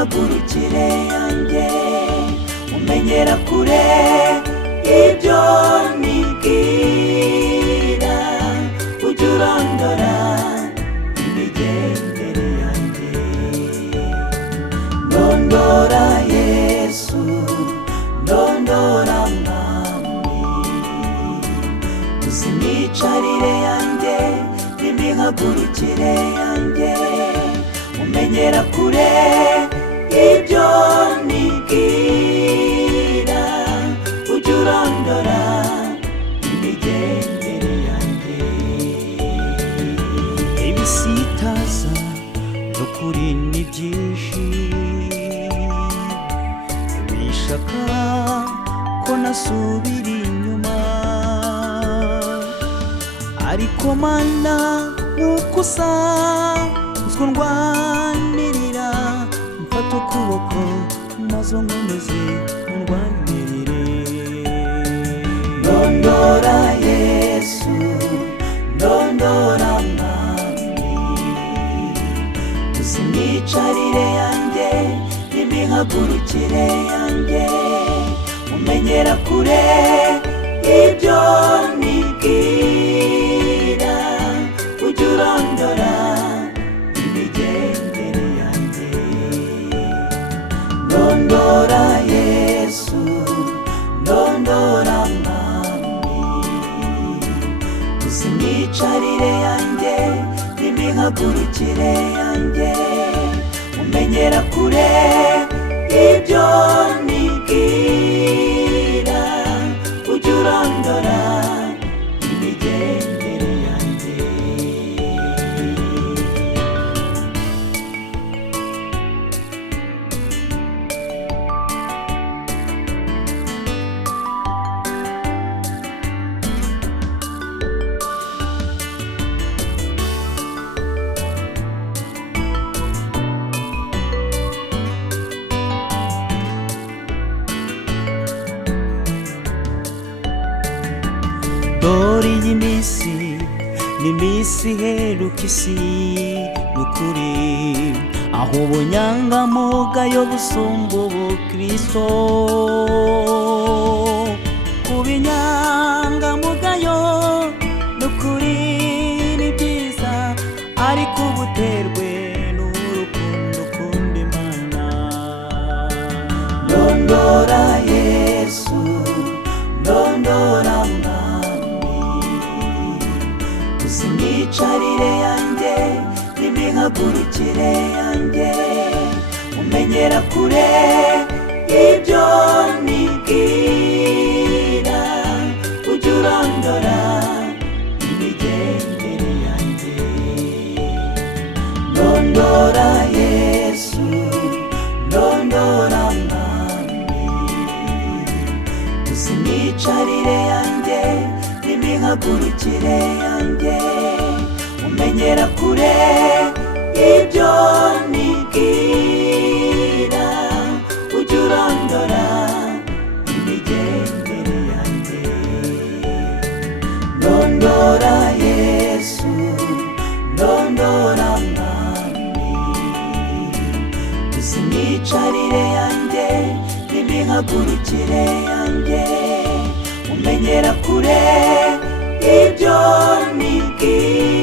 n'imihagurukire yanjye, umenyera kure ibyo nibwira, ujya urondora imigendere yanjye. Ndondora Yesu, ndondora Mwami, uzi imyicarire yanjye n'imihagurukire yanjye, umenyera kure ibyo nibwira, ujya urondora imigendere yanjye. Ibisitaza n'ukuri ni byinshi bishaka ko nasubira inyuma, ariko Mana nuko usa ndwanirira, mfata ukuboko maze nkomeze ndwanirire. Ndondora Yesu, ndondora Mwami, uzi imyicarire yanjye n'imihagurukire yanjye, umenyera kure ibyo nibwira, ujya urondora imigendere yanjye. Ndondora Yesu, ndondora Mwami, uzi imyicarire yanjye n'imihagurukire yanjye, umenyera kure ibyo nibwira, ujya urondora imigendere yanjye. Dore iyi minsi ni iminsi iheruka isi, n'ukuri aho ubunyangamugayo busumba ubukristo. Kuba inyangamugayo n'ukuri ni byiza, ariko ubuterwe n'urukundo ukunda Imana. Ndondora Yesu, ndondora uzi imyicarire yanjye n'imihagurukire yanjye, umenyera kure ibyo nibwira, ujya urondora imigendere yanjye. Ndondora Yesu, ndondora Mwami, uzi imyicarire yanjye n'imihagurukire yanjye, umenyera kure ibyo nibwira, ujya urondora imigendere yanjye. Ndondora Yesu, ndondora Mwami, uzi imyicarire yanjye n'imihagurukire yanjye, umenyera kure ibyo nibwira.